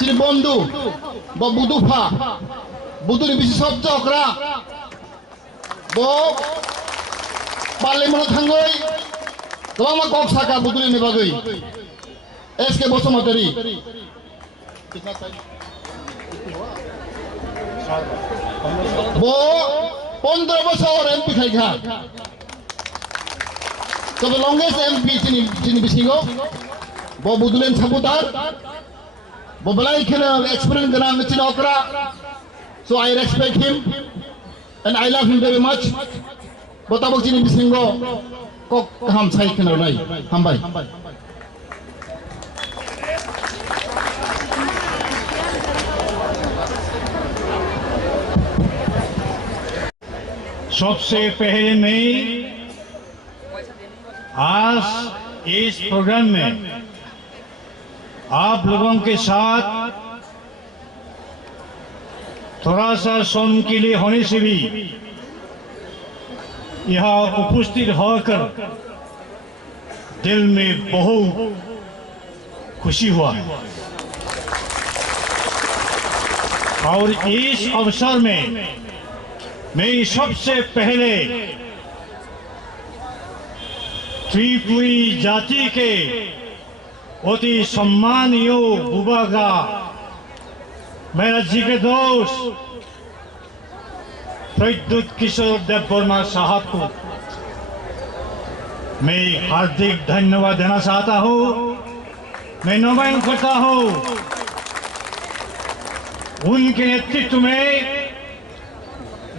Sini bondu, bo budufa, budu ni bisi sabja okra, bo parlimen thangoi, kalau mak kok saka budu ni bagai, SK Basumatari. Bo 15 বছর MP খাইখা তবে longest MP চিনি বিসিগো bo budulen sabutar bo balai khena experience gana chini okra, so I respect him and I love him very much. Bo tabok chini bisingo kok ham sai khena nai hambai सबसे पहले मैं आज इस programme में आप लोगों के साथ थोड़ा सा समय के लिए होने से भी यहाँ उपस्थित होकर दिल में बहुत खुशी हुआ है। और इस अवसर में मैं सबसे पहले त्रिपुरी जाति के अति सम्मानीय बुबा का मेरा जिगर दोस्त प्रद्युत किशोर देववर्मा साहब को मैं हार्दिक धन्यवाद देना चाहता हूँ। मैं नमन करता हूँ उनके नेतृत्व में,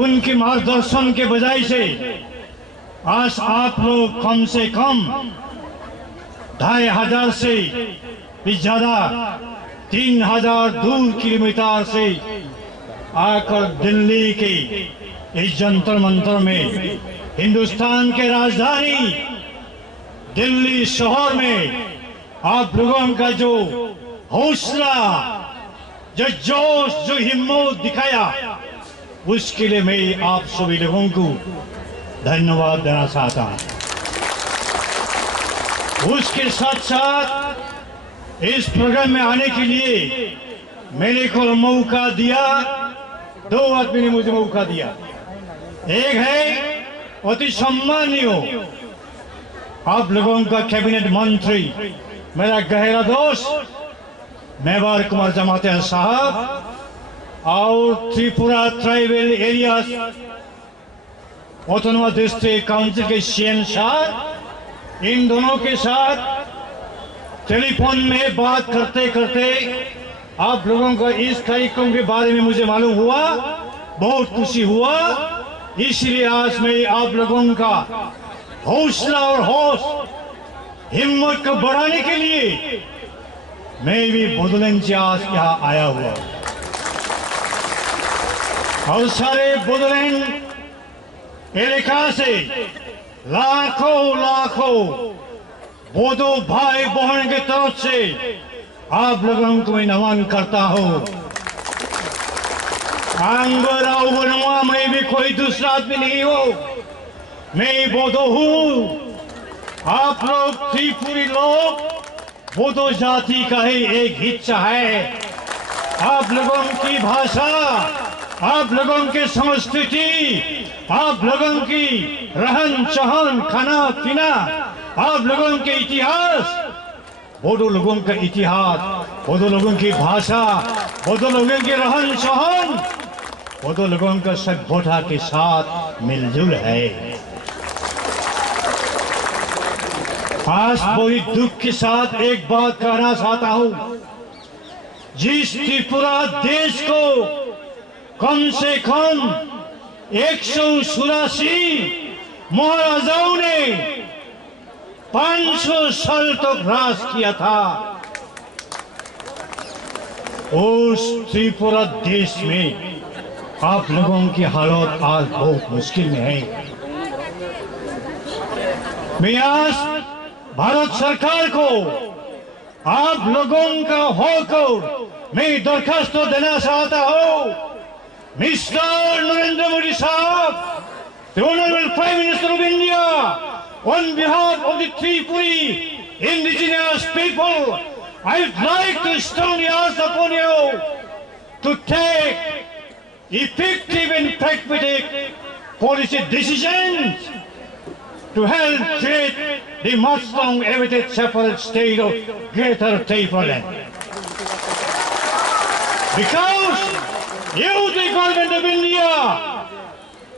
उनके मार्गदर्शन के बजाय से आज आप लोग कम से कम 2500 से भी ज्यादा 3000 दूर किलोमीटर से आकर दिल्ली के इस जंतर मंतर में, हिंदुस्तान के राजधानी दिल्ली शहर में आप लोगों का जो हौसला, जो जोश, जो हिम्मत दिखाया, उसके लिए मैं आप सभी लोगों को धन्यवाद देना चाहता हूं। उसके साथ साथ इस प्रोग्राम में आने के लिए मेरे को मौका दिया, 2 आदमी ने मुझे मौका दिया। एक है अति सम्मानीय आप लोगों का कैबिनेट मंत्री, मेरा गहरा दोस्त मेवार कुमार जमातिया साहब, और Tripura tribal area autonomous district council के सीएम साहब, इन दोनों के साथ टेलीफोन में बात करते करते आप लोगों को इस कार्यक्रम के बारे में मुझे मालूम हुआ, बहुत खुशी हुआ। इसलिए आज मैं आप लोगों का हौसला और हिम्मत को बढ़ाने के लिए मैं भी बोडोलैंड से आज यहाँ आया हुआ और सारे बोडोलैंड इलाका से लाखों बोडो भाई बहन की तरफ से आप लोगों को मैं नमन करता हूँ। मैं भी कोई दूसरा आदमी नहीं हूँ, मैं बोडो हूँ। आप लोग त्रिपुरी लोग बोडो जाति का ही एक हिस्सा है। आप लोगों की भाषा, आप लोगों की संस्कृति, आप लोगों की रहन सहन, खाना पीना, आप लोगों के इतिहास, बोडो लोगों का इतिहास, बोडो लोगों की भाषा, बोडो लोगों के रहन सहन, बोडो लोगों का सभ्यता के साथ मिलजुल है। आज बहुत दुख के साथ एक बात कहना चाहता हूँ, जिस त्रिपुरा देश को कम से कम 184 महाराजाओं ने 500 साल तक राज किया था, उस त्रिपुरा देश में आप लोगों की हालत आज बहुत मुश्किल में है। मैं आज भारत सरकार को आप लोगों का होकर मैं दरखास्त देना चाहता हूँ। मिस्टर नरेंद्र मोदी साहब, the Honorable Prime Minister of India, on behalf of the Tripuri indigenous people, I'd like to strongly ask upon you to take effective and pragmatic policy decisions to help create the much long-awaited separate state of Greater Tripoli. Because you, the government of India,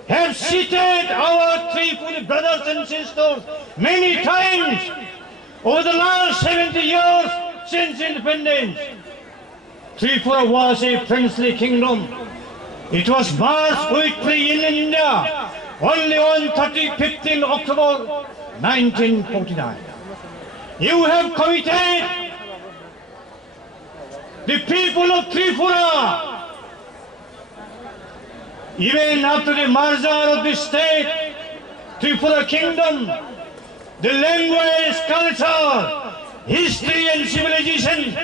have seated our Tripoli brothers and sisters many times over the last 70 years since independence. Tripura was a princely kingdom. It was merged with India only on 15 October 1949. You have committed the people of Tripura, even after the merger of the state, Tripura kingdom, the language, culture, history and civilization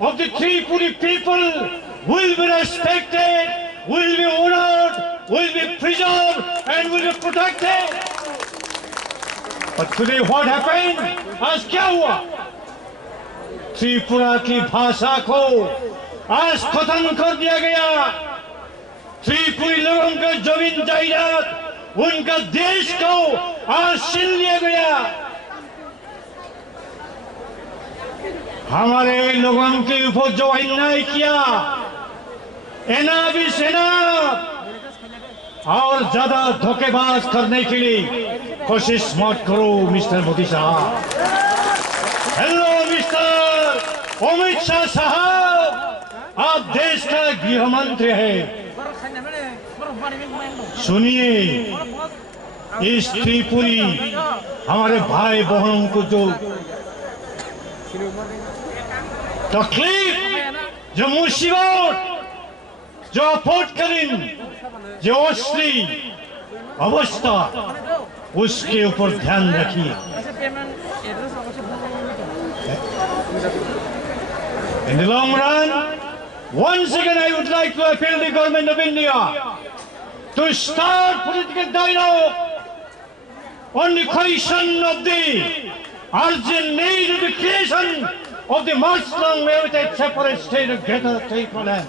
of the Tripuri people will be respected, will be honored, will be preserved and will be protected. But today what happened? आज क्या हुआ? त्रिपुरा की भाषा को आज खत्म कर दिया गया। त्रिपुरी लोगों का जमीन जायदाद, उनका देश को आज छीन लिया गया। हमारे लोगों के ऊपर जो अन्याय किया, एनाफ इज एनाफ, और ज्यादा धोखेबाज करने के लिए कोशिश मत करो मिस्टर मोदी साहब। हेलो मिस्टर अमित शाह साहब, आप देश का गृह मंत्री हैं। सुनिए, इस त्रिपुरी हमारे भाई बहनों को जो तकलीफ, जो मुसीबत, जो आपातकालीन, जो असली अवस्था, उसके ऊपर ध्यान रखिए। In the long run, once again I would like to appeal to the government of India to start political dialogue on the question of the urgent need of the creation of the much long-awaited separate state of Greater Tripoli,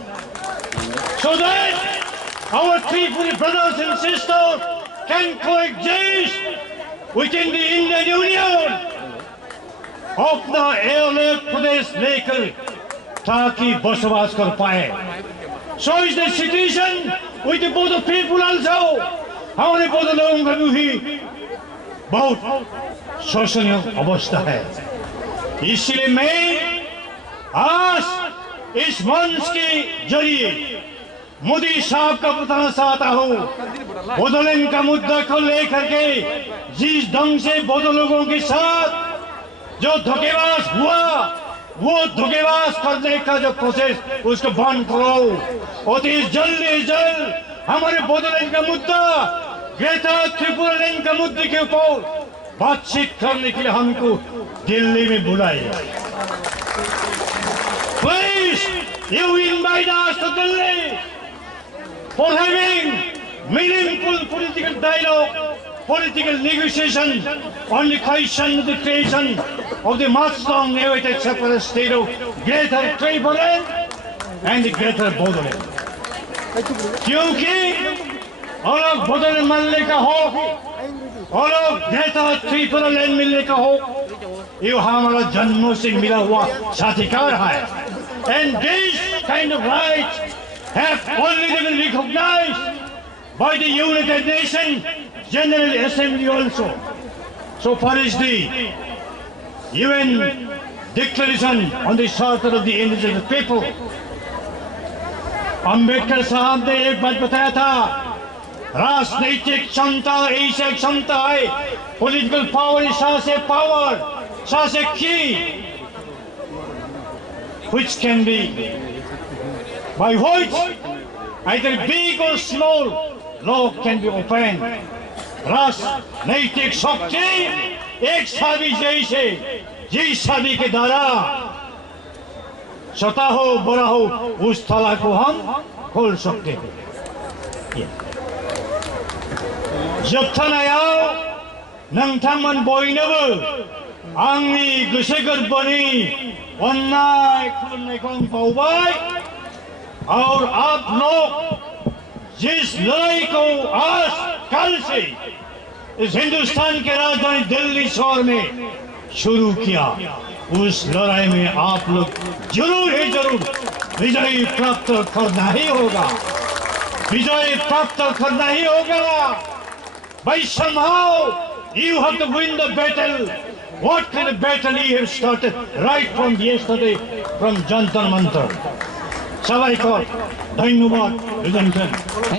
so that our Tripoli brothers and sisters can coexist within the Indian Union. अपना एयरलेट प्रदेश लेकर ताकि बसवास कर पाए। So is the situation with the both people also. हमारे बोध लोगों का भी बहुत शोषणीय अवस्था है। इसलिए मैं आज इस मंच के जरिए मोदी साहब का बताना चाहता हूँ, बोडोलैंड का मुद्दा को लेकर के जिस ढंग से बोडो लोगों के साथ जो धोखेबाज हुआ, वो धोखेबाज करने का जो प्रोसेस उसको बंद करो। और जल्द हमारे बोडोलैंड का मुद्दा, ग्रेटर त्रिपुरा लैंड का मुद्दे के ऊपर बातचीत करने के लिए हमको दिल्ली में बुलाइए। Please, you invite us to Delhi for having meaningful political dialogue, political negotiation on the question of the creation of the much long-awaited separate state of Greater Tripoli and the Greater Bodoland. क्योंकि अलग बोडोलैंड मिलने का हो, अलग greater Tripura land मिलने का हो, ये हमारा जन्मों से मिला हुआ साधिकार है। And this kind of rights have already been recognized by the United Nations General Assembly also. So far as the UN Declaration on the Charter of the Indigenous People, Ambedkar साहब ने एक बात बताया था, राजनीतिक क्षमता ऐसी क्षमता है, political power is such a power, such a key, which can be by which either big or small law can be opened. राजनीतिक शक्ति एक चाबी जैसे, जिस चाबी के द्वारा छोटा हो बड़ा हो उस ताला को हम खोल सकते हैं। जोबथानायाव नोंथांमोन बयनोबो आंनि गोसो गोरबोनि अन्नाय खुलुमनायखौ आं बावबाय और आप लोग जिस लड़ाई को आज कल से इस हिंदुस्तान के राजधानी दिल्ली शहर में शुरू किया, उस लड़ाई में आप लोग जरूर ही जरूर विजय प्राप्त करना ही होगा, विजय प्राप्त करना ही होगा। By somehow you have to win the battle. What kind of battle you have started right from yesterday from Jantar Mantar? সবাইকে ধন্যবাদ।